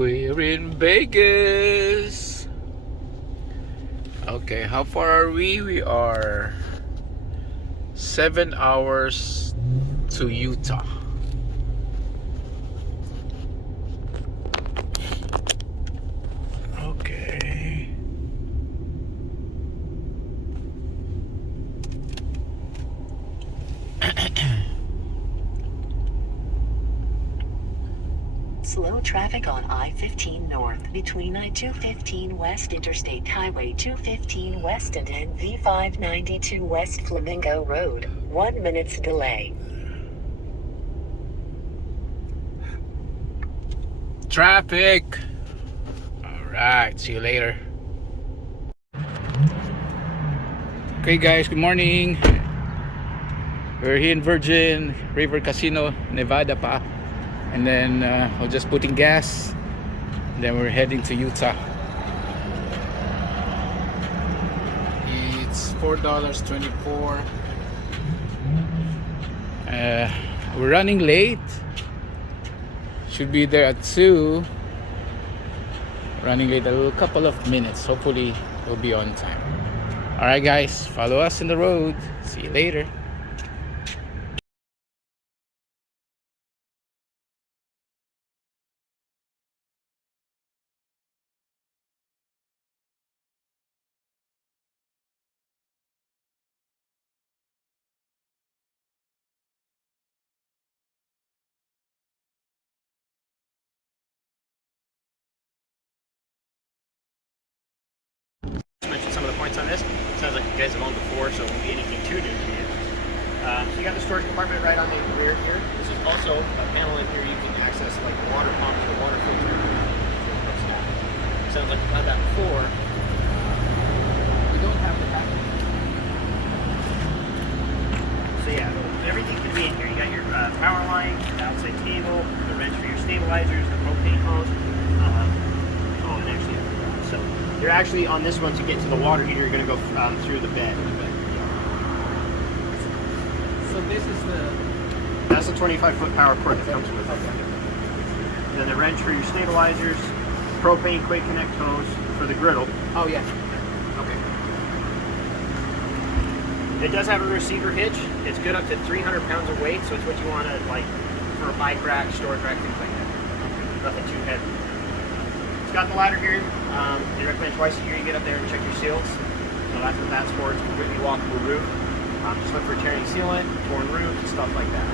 We're in Vegas. Okay, how far are we? We are 7 hours to Utah. Okay. Slow traffic on I-15 North between I-215 West Interstate Highway 215 West and NV592 West Flamingo Road. 1 minute's delay. Traffic. All right, see you later. Okay guys, good morning. We're here in Virgin River Casino, Nevada pa. And then we're just putting gas. And then we're heading to Utah. It's $4.24. We're running late. Should be there at 2. Running late a little couple of minutes. Hopefully we'll be on time. Alright guys, follow us in the road. See you later. Mention some of the points on this. Sounds like you guys have owned before, so it won't be anything too new to you. So you got the storage compartment right on the rear here. This is also a panel in here you can access like the water pump, the water filter. Sounds like you've had that before. We don't have the package. So yeah, everything can be in here. You got your power line, the outside table, the wrench for your stabilizers, the propane hose. And actually, so you're actually on this one to get to the water heater. You're going to go through the bed. So this is That's the 25-foot power cord that comes with it. Then the wrench for your stabilizers, propane quick connect hose for the griddle. Oh yeah. Okay. It does have a receiver hitch. It's good up to 300 pounds of weight, so it's what you want to like for a bike rack, storage rack, things like that. Nothing too heavy. It's got the ladder here. They recommend twice a year you get up there and check your seals. So that's what that's for. It's a completely walkable roof. Just look for tearing sealant, torn roof, stuff like that.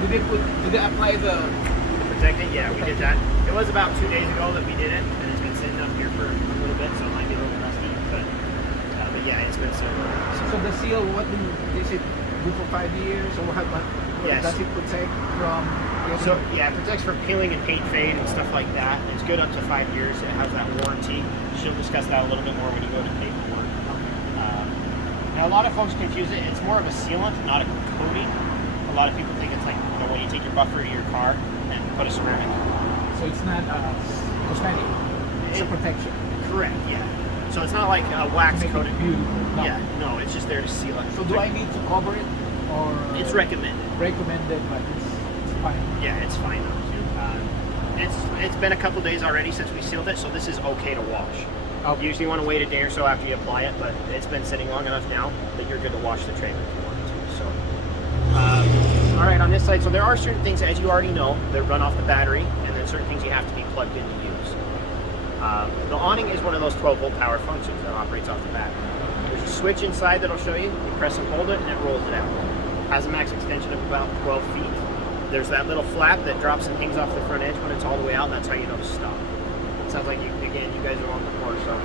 Did they apply the Protectant? Yeah, we did that. It was about 2 days ago that we did it, and it's been sitting up here for a little bit, so it might be a little rusty. But yeah, it's been sitting. So the seal, what is it good for 5 years, or what Yes. does it protect from? So yeah, it protects from peeling and paint fade and stuff like that. It's good up to 5 years. It has that warranty. She'll discuss that a little bit more when you go to paperwork. Now a lot of folks confuse it. It's more of a sealant, not a coating. A lot of people think it's like when you take your buffer to your car and put a ceramic. So it's not cosmetic. It's a protection. Correct. Yeah. So it's not like a wax Make it coated. beautiful. No. Yeah. No, it's just there to seal it. So do I need to cover it, or It's recommended. recommended, but it's fine. Yeah, it's fine though. It's been a couple days already since we sealed it, so this is okay to wash. Okay. Usually you want to wait a day or so after you apply it, but it's been sitting long enough now that you're good to wash the trailer if you want to. So, all right, on this side, so there are certain things, as you already know, that run off the battery, and then certain things you have to be plugged in to use. The awning is one of those 12-volt power functions that operates off the battery. There's a switch inside that'll show you. You press and hold it, and it rolls it out. Has a max extension of about 12 feet. There's that little flap that drops and hangs off the front edge when it's all the way out. That's how you know to stop. It sounds like you guys are on before, so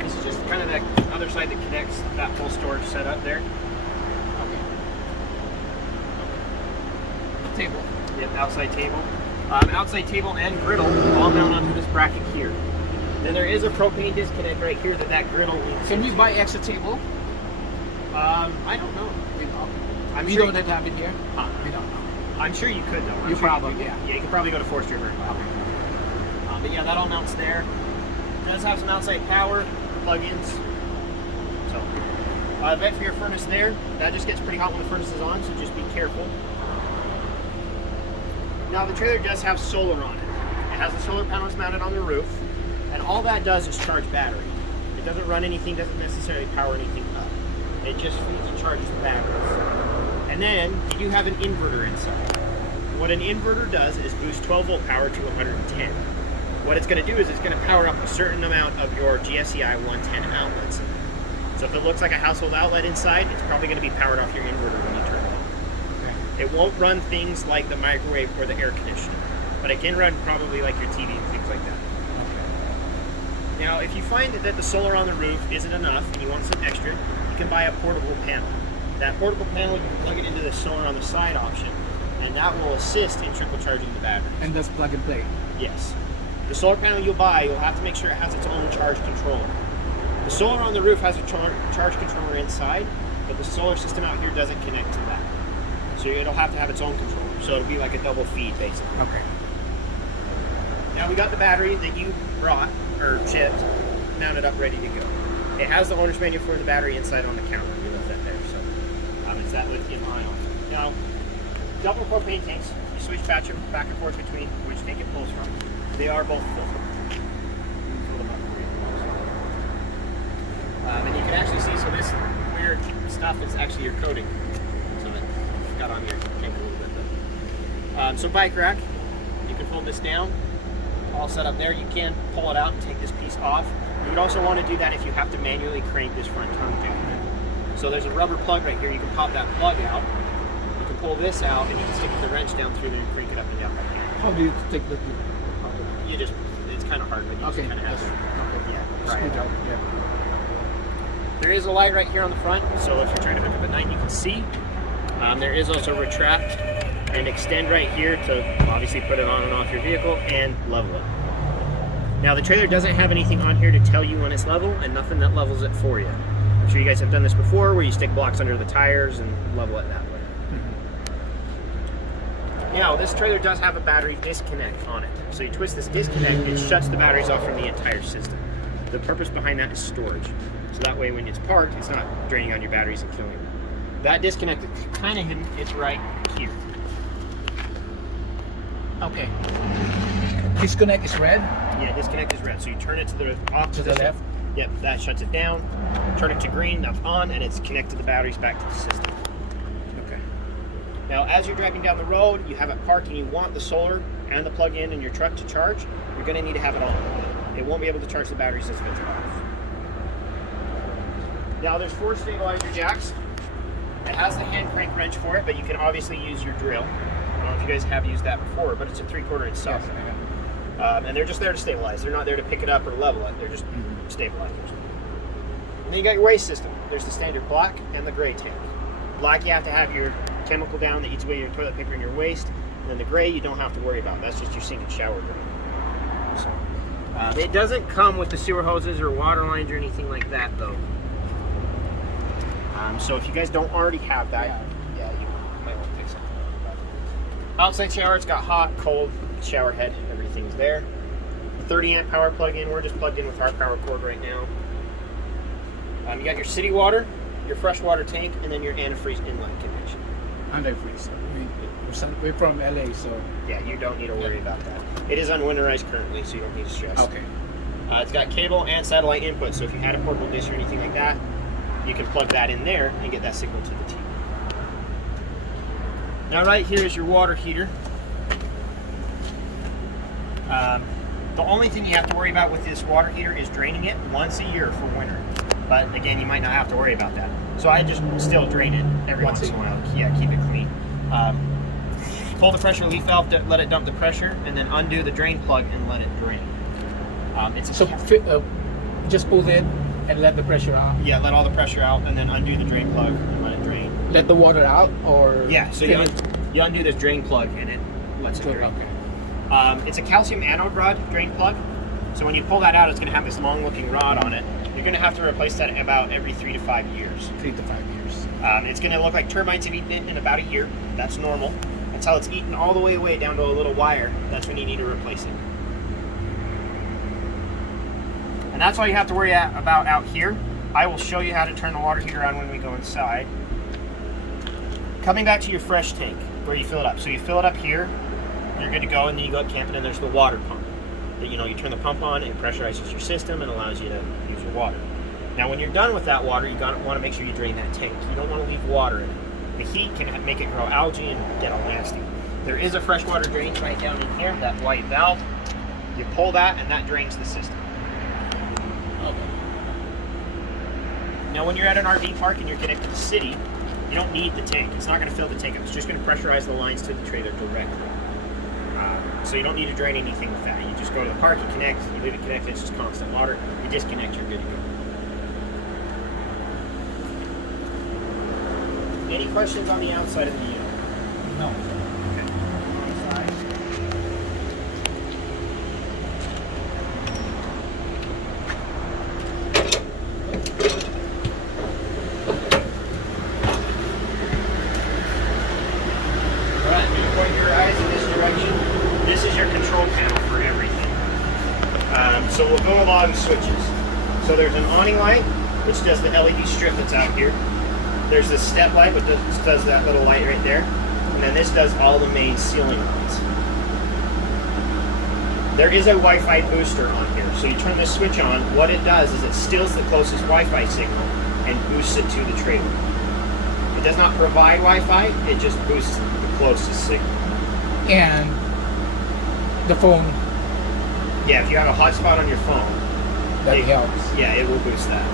this is just kind of that other side that connects that full storage setup there. Table. Yep, outside table. Outside table and griddle all mount onto this bracket here. Then there is a propane disconnect right here that griddle leads. Can we buy extra table? I don't know. We don't have it here. We don't know. I'm sure you could though. You probably, yeah. Yeah, you could probably go to Forest River. But yeah, that all mounts there. It does have some outside power, plug-ins. So, vent for your furnace there. That just gets pretty hot when the furnace is on, so just be careful. Now the trailer does have solar on it. It has the solar panels mounted on the roof, and all that does is charge battery. It doesn't run anything, doesn't necessarily power anything up. It just feeds and charges the batteries. And then you do have an inverter inside. What an inverter does is boost 12 volt power to 110. What it's going to do is it's going to power up a certain amount of your GFCI 110 outlets. So if it looks like a household outlet inside, it's probably going to be powered off your inverter when you turn it on. Okay. It won't run things like the microwave or the air conditioner, but it can run probably like your TV and things like that. Okay. Now, if you find that the solar on the roof isn't enough and you want some extra, you can buy a portable panel. That portable panel, you can plug it into the solar on the side option, and that will assist in trickle charging the batteries. And that's plug and play? Yes. The solar panel you'll buy, you'll have to make sure it has its own charge controller. The solar on the roof has a charge controller inside, but the solar system out here doesn't connect to that. So it'll have to have its own controller. So it'll be like a double feed, basically. Okay. Now we got the battery that you brought, or shipped, mounted up, ready to go. It has the owner's manual for the battery inside on the counter. We left that there, so it's that lithium ion. Now, double propane tanks. You switch back and forth between which tank it pulls from. They are both full. And you can actually see, so this weird stuff is actually your coating. So it's got on here, tank a little bit. But. So bike rack, you can fold this down, all set up there. You can pull it out and take this piece off. You would also want to do that if you have to manually crank this front tongue down. So there's a rubber plug right here. You can pop that plug out. You can pull this out, and you can stick the wrench down through there and crank it up and down by hand. How do you take the... You just, it's kind of hard, but you just kind of have to, try it out. Yeah. There is a light right here on the front, so if you're trying to hook up at night, you can see. There is also retract and extend right here to obviously put it on and off your vehicle and level it. Now the trailer doesn't have anything on here to tell you when it's level, and nothing that levels it for you. I'm sure you guys have done this before, where you stick blocks under the tires and level it that way. Now, this trailer does have a battery disconnect on it. So you twist this disconnect, it shuts the batteries off from the entire system. The purpose behind that is storage. So that way when it's parked, it's not draining on your batteries and killing them. That disconnect is kind of hidden, it's right here. Okay. Disconnect is red? Yeah, disconnect is red. So you turn it to the off To the left? Yep, that shuts it down. Turn it to green, that's on, and it's connected the batteries back to the system. Now, as you're driving down the road, you have it parked and you want the solar and the plug-in in your truck to charge, you're going to need to have it on. It won't be able to charge the batteries if it's off. Now, there's 4 stabilizer jacks. It has the hand crank wrench for it, but you can obviously use your drill. I don't know if you guys have used that before, but it's a 3/4 inch socket. Yes, and they're just there to stabilize. They're not there to pick it up or level it. They're just stabilizers. And then you got your waste system. There's the standard black and the gray tank. Black, you have to have your chemical down that eats away your toilet paper and your waste, and then the gray you don't have to worry about. That's just your sink and shower drain. So, it doesn't come with the sewer hoses or water lines or anything like that, though. So if you guys don't already have that, yeah, you might want to fix it. Outside shower, it's got hot, cold, shower head, everything's there. 30 amp power plug-in. We're just plugged in with our power cord right now. You got your city water, your freshwater tank, and then your antifreeze inlet connection. Antifreeze. We're from LA, so... Yeah, you don't need to worry about that. It is unwinterized currently, so you don't need to stress. Okay. It's got cable and satellite input, so if you had a portable dish or anything like that, you can plug that in there and get that signal to the TV. Now right here is your water heater. The only thing you have to worry about with this water heater is draining it once a year for winter. But again, you might not have to worry about that. So I just still drain it every once in a while. Yeah, keep it clean. Pull the pressure relief valve to let it dump the pressure, and then undo the drain plug and let it drain. Just pull it and let the pressure out? Yeah, let all the pressure out, and then undo the drain plug and let it drain. Let the water out, or? Yeah, so you undo this drain plug and it lets it drain. Okay. It's a calcium anode rod drain plug. So when you pull that out, it's going to have this long-looking rod on it. You're going to have to replace that about every 3 to 5 years. 3 to 5 years. It's going to look like termites have eaten it in about a year. That's normal. Until it's eaten all the way down to a little wire, that's when you need to replace it. And that's all you have to worry about out here. I will show you how to turn the water heater on when we go inside. Coming back to your fresh tank, where you fill it up. So you fill it up here, you're good to go, and then you go up camping, and there's the water pump. You know, you turn the pump on, it pressurizes your system and allows you to use your water. Now, when you're done with that water, you want to make sure you drain that tank. You don't want to leave water in it. The heat can make it grow algae and get all nasty. There is a freshwater drain right down in here, that white valve. You pull that, and that drains the system. Okay. Now, when you're at an RV park and you're connected to the city, you don't need the tank. It's not going to fill the tank up. It's just going to pressurize the lines to the trailer directly. So you don't need to drain anything with that. You just go to the park, you connect, you leave it connected, it's just constant water. You disconnect, you're good to go. Any questions on the outside of the unit? No. This is your control panel for everything. So we'll go along switches. So there's an awning light, which does the LED strip that's out here. There's this step light, which does that little light right there. And then this does all the main ceiling lights. There is a Wi-Fi booster on here. So you turn this switch on, what it does is it steals the closest Wi-Fi signal and boosts it to the trailer. It does not provide Wi-Fi, it just boosts the closest signal. And the phone, Yeah, if you have a hotspot on your phone, that helps. yeah, it will boost that.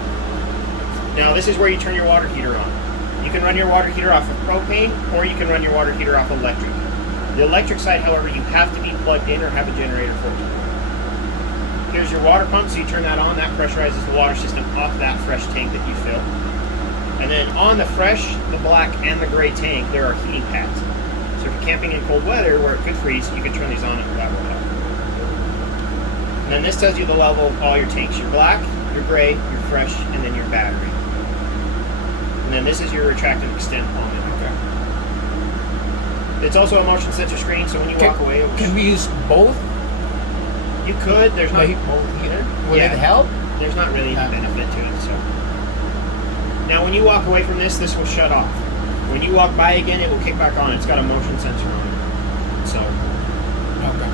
Now this is where you turn your water heater on. You can run your water heater off of propane, or you can run your water heater off electric. The electric side, however, you have to be plugged in or have a generator for it. Here's your water pump, so you turn that on, that pressurizes the water system off that fresh tank that you fill. And then on the fresh, the black, and the gray tank, there are heating pads. So if you're camping in cold weather where it could freeze, you can turn these on and that will help. And then this tells you the level of all your tanks. Your black, your gray, your fresh, and then your battery. And then this is your retract and extend element. Okay. It's also a motion sensor screen, so when you walk away, Can we use both? you could. There's not Like both either? Will Yeah. it help? There's not really any benefit to it. So now, when you walk away from this will shut off. When you walk by again, it will kick back on. It's got a motion sensor on it. So, Okay.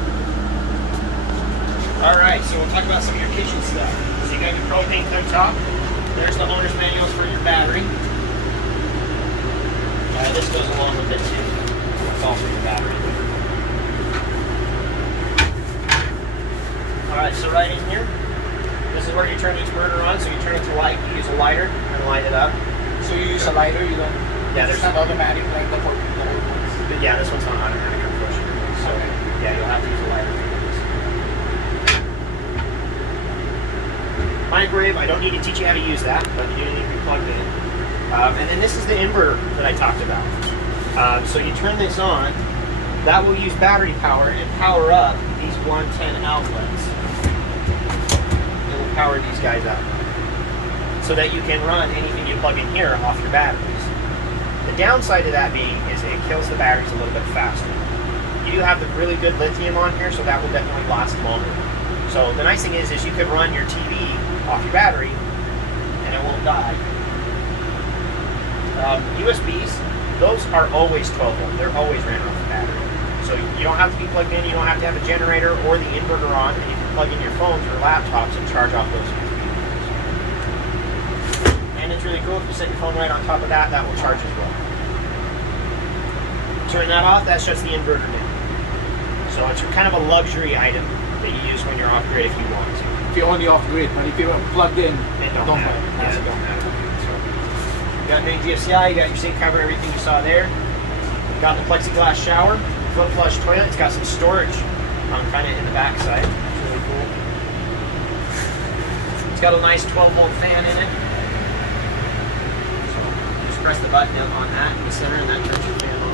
all right. So we'll talk about some of your kitchen stuff. So you got your propane cooktop. There's the owner's manual for your battery. This goes along with it too. It's all for your battery. All right. So right in here, this is where you turn each burner on. So you turn it to light. You use a lighter and light it up. So you use a lighter, you don't... Yeah, there's it's not automatic like the ones. But yeah, this one's not automatic, unfortunately. So yeah, you'll have to use a lighter for this. Microwave, I don't need to teach you how to use that, but you do need to be plugged in. And then this is the inverter that I talked about. So you turn this on, that will use battery power and power up these 110 outlets. It will power these guys up, so that you can run anything you plug in here off your batteries. The downside of that being is it kills the batteries a little bit faster. You do have the really good lithium on here, so that will definitely last longer. So the nice thing is you could run your TV off your battery and it won't die. USBs, those are always 12 volt. They're always ran off the battery. So you don't have to be plugged in, you don't have to have a generator or the inverter on, and you can plug in your phones or laptops and charge off those USBs. And it's really cool if you set your phone right on top of that, that will charge as well. Turn that off, that shuts the inverter down. So it's kind of a luxury item that you use when you're off grid if you want to. If you're only off grid, but if you're plugged in, It don't matter. Yeah, matter. it don't matter. So, you got main GFCI, you got your sink cover, everything you saw there. You got the plexiglass shower, foot flush toilet. It's got some storage kind of in the back side. It's really cool. It's got a nice 12 volt fan in it. So just press the button on that in the center and that turns your fan on.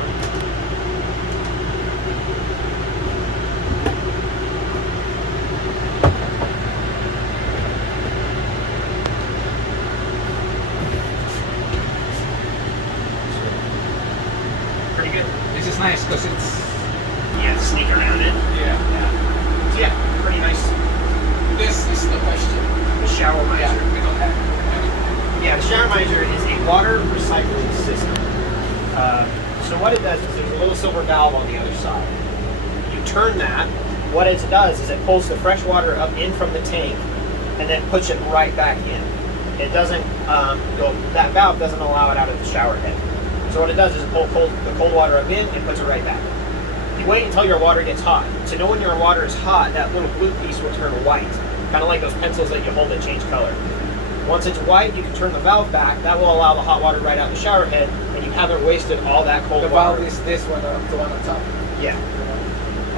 Pretty good. This is nice because it's... Yeah, sneak around it. Yeah. So yeah, pretty nice. This is the question. The shower miser. Yeah, we don't have... Yeah, the shower miser is a water recycling system. So what it does is there's a little silver valve on the other side. You turn that, what it does is it pulls the fresh water up in from the tank and then puts it right back in. It doesn't go, that valve doesn't allow it out of the shower head. So what it does is it pulls the cold water up in and puts it right back. You wait until your water gets hot. To know when your water is hot, that little blue piece will turn white, kind of like those pencils that you hold that change color. Once it's white, you can turn the valve back. That will allow the hot water right out the shower head, and you haven't wasted all that cold water. The valve is this one, the one on top. Yeah.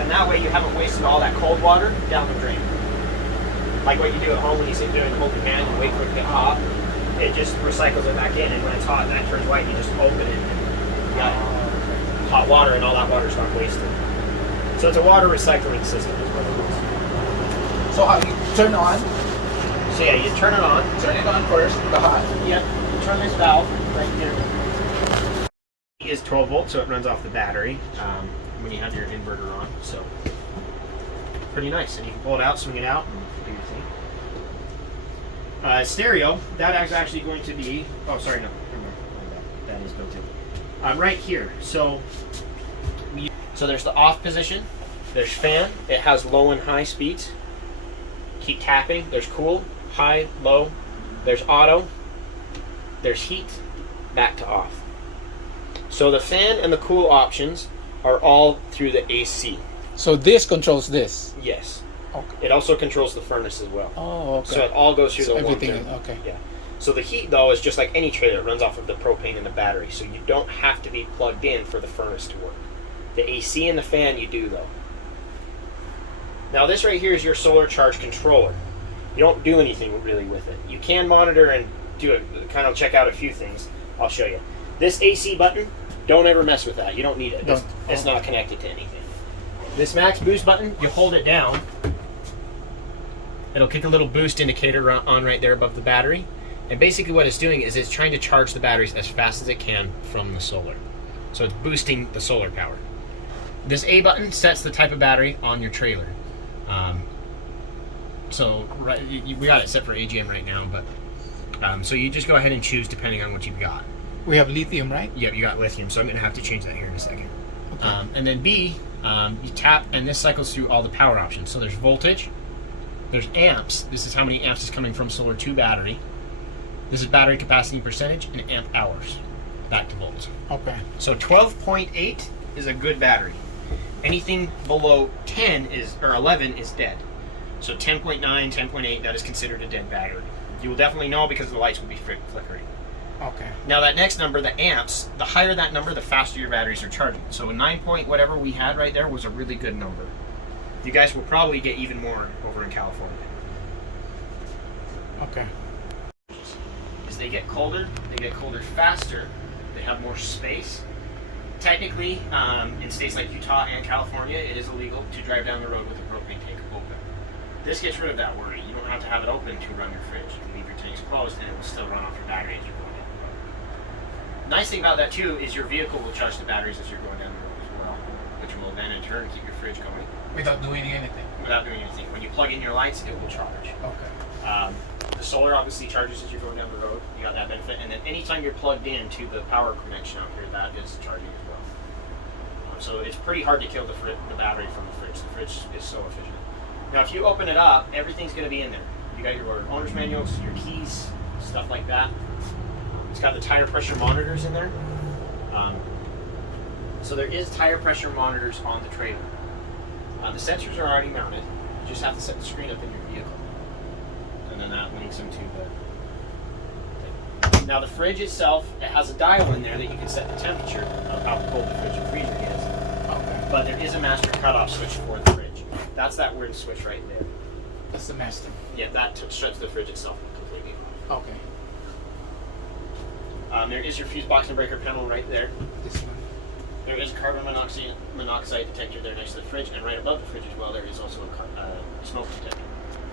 And that way you haven't wasted all that cold water down the drain. Like what you do at home when you sit there and hold your hand and wait for it to get hot. It just recycles it back in, and when it's hot and that turns white, you just open it and you got hot water, and all that water's not wasted. So it's a water recycling system is what it is. So how you turn on? So yeah, you turn it on. Turn it on first, the hot. Yep. You turn this valve right here. It is 12 volts, so it runs off the battery when you have your inverter on. So pretty nice, and you can pull it out, swing it out, and do your thing. Stereo, that is actually going to be, oh sorry, no, that is built in. Right here, so there's the off position, there's fan, it has low and high speeds, keep tapping, there's cool, high, low, there's auto, there's heat, back to off. So the fan and the cool options are all through the AC. So this controls this? Yes. Okay. It also controls the furnace as well. Oh, okay. So it all goes through the everything. one Okay. Yeah. So the heat, though, is just like any trailer. It runs off of the propane in the battery. So you don't have to be plugged in for the furnace to work. The AC and the fan, you do, though. Now, this right here is your solar charge controller. You don't do anything really with it. You can monitor and do it, kind of check out a few things. I'll show you. This AC button, don't ever mess with that. You don't need it. It's not connected to anything. This max boost button, you hold it down. It'll kick a little boost indicator on right there above the battery. And basically what it's doing is it's trying to charge the batteries as fast as it can from the solar. So it's boosting the solar power. This A button sets the type of battery on your trailer. We got it set for AGM right now, but so you just go ahead and choose depending on what you've got. We have lithium, right? Yeah, you got lithium, so I'm going to have to change that here in a second. Okay. And then B, you tap, and this cycles through all the power options. So there's voltage, there's amps. This is how many amps is coming from solar to battery. This is battery capacity percentage and amp hours. Back to volts. Okay. So 12.8 is a good battery. Anything below 10 or 11 is dead. So 10.9, 10.8, that is considered a dead battery. You will definitely know because the lights will be flickering. Okay. Now that next number, the amps, the higher that number, the faster your batteries are charging. So a 9 point whatever we had right there was a really good number. You guys will probably get even more over in California. Okay. As they get colder faster, they have more space. Technically, in states like Utah and California, it is illegal to drive down the road with a propane tank open. This gets rid of that worry. You don't have to have it open to run your fridge. You can leave your tanks closed and it will still run off your battery as you're going down the road. Nice thing about that too is your vehicle will charge the batteries as you're going down the road as well, which will then in turn keep your fridge going. Without doing anything? Without doing anything. When you plug in your lights, it will charge. Okay. The solar obviously charges as you're going down the road. You got that benefit. And then anytime you're plugged in to the power connection out here, that is charging as well. So it's pretty hard to kill the battery from the fridge. The fridge is so efficient. Now if you open it up, everything's going to be in there. You got your owner's manuals, your keys, stuff like that. It's got the tire pressure monitors in there. So there is tire pressure monitors on the trailer. The sensors are already mounted. You just have to set the screen up in your vehicle. And then that links them to the thing. Now the fridge itself, it has a dial in there that you can set the temperature of how cold the fridge and freezer is. Okay. But there is a master cutoff switch for the fridge. That's that weird switch right there. That's the master. Yeah, that shuts the fridge itself completely off. Okay. There is your fuse box and breaker panel right there. This one. There is a carbon monoxide detector there next to the fridge, and right above the fridge as well, there is also a smoke detector.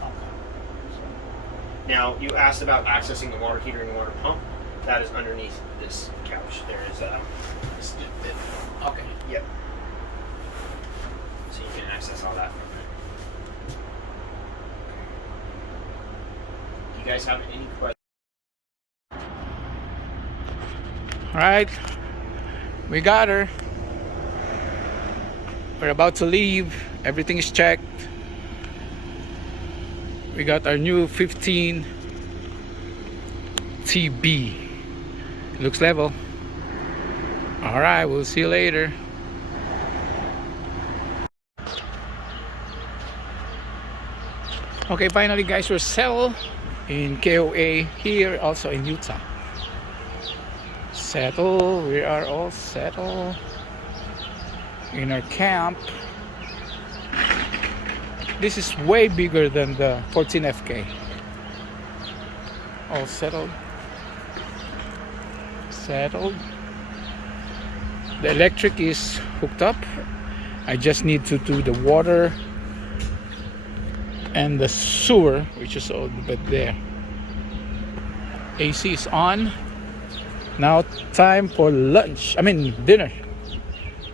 Okay. Now, you asked about accessing the water heater and the water pump. That is underneath this couch. There is Okay. Yep. So you can access all that from there. Do you guys have any questions? All right. We got her. We're about to leave. Everything is checked. We got our new 15 TB. Looks level. Alright, we'll see you later. Okay, finally guys, we're settled in KOA, here also in Utah. Settled, we are all settled in our camp. This is way bigger than the 14FK. All settled. Settled. The electric is hooked up. I just need to do the water and the sewer, which is all but there. AC is on. Now time for lunch. I mean dinner.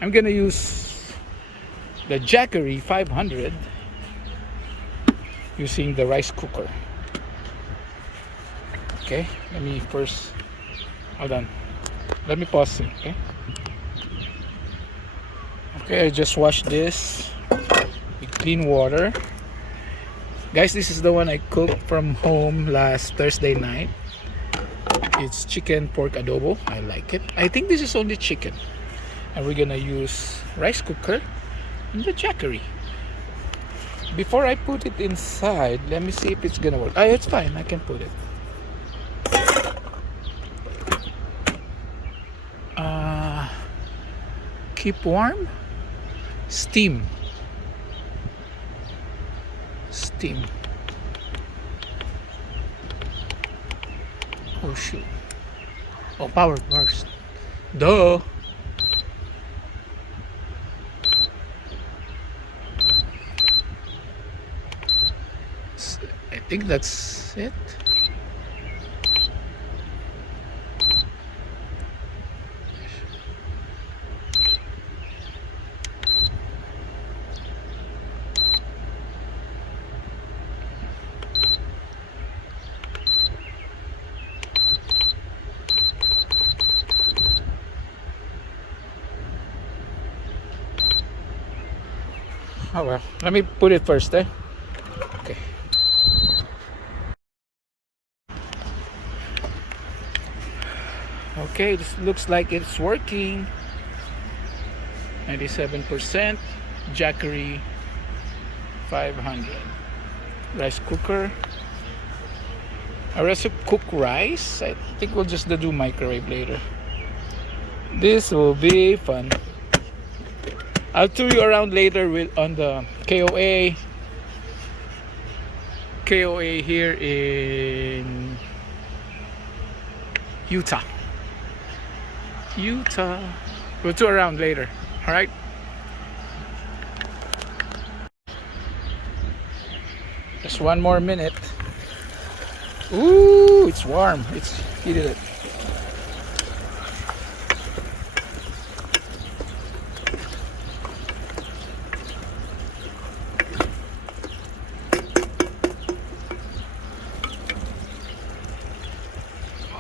I'm gonna use the Jackery 500 using the rice cooker. Okay, let me first, hold on, let me pause it. Okay, I just washed this with clean water. Guys, this is the one I cooked from home last Thursday night. It's chicken pork adobo. I like it. I think this is only chicken. And we're gonna use rice cooker in the Jackery. Before I put it inside, let me see if it's gonna work. It's fine, I can put it. Keep warm. Steam. Oh shoot. Oh, power burst. Duh. I think that's it. Oh well, let me put it first, eh? Okay. Okay, this looks like it's working. 97%. Jackery 500. Rice cooker. I also cook rice. I think we'll just do microwave later. This will be fun. I'll tour you around later on the KOA here in Utah. We'll tour around later. All right. Just one more minute. Ooh, it's warm. It's heated it.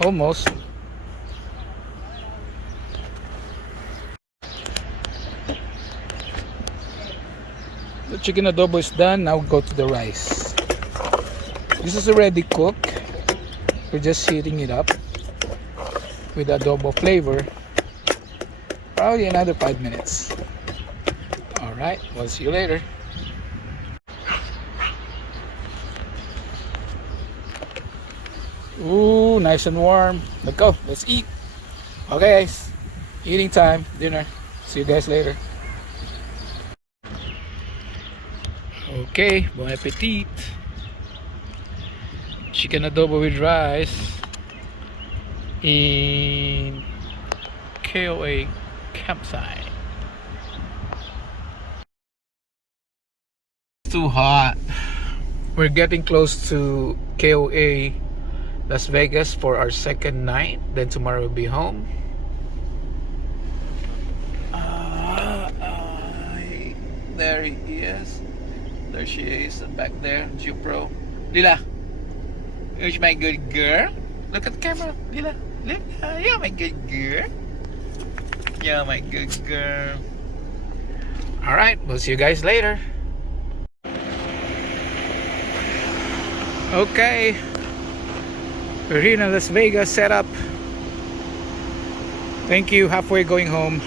Almost. The chicken adobo is done. Now go to the rice. This is already cooked. We're just heating it up with adobo flavor. Probably another 5 minutes. Alright, we'll see you later. Ooh, nice and warm. Let's go. Let's eat. Okay, guys. Eating time. Dinner. See you guys later. Okay, bon appetit. Chicken adobo with rice in KOA campsite. It's too hot. We're getting close to KOA Las Vegas for our second night. Then tomorrow we'll be home. There he is. There she is, back there, GeoPro. Lila, who's my good girl? Look at the camera, Lila. Look, you're my good girl. You're my good girl. All right, we'll see you guys later. Okay, we're here in Las Vegas setup. Thank you. Halfway going home.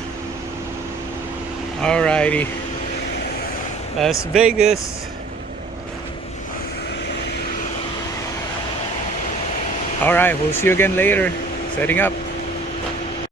Alrighty, Las Vegas. All right, we'll see you again later. Setting up.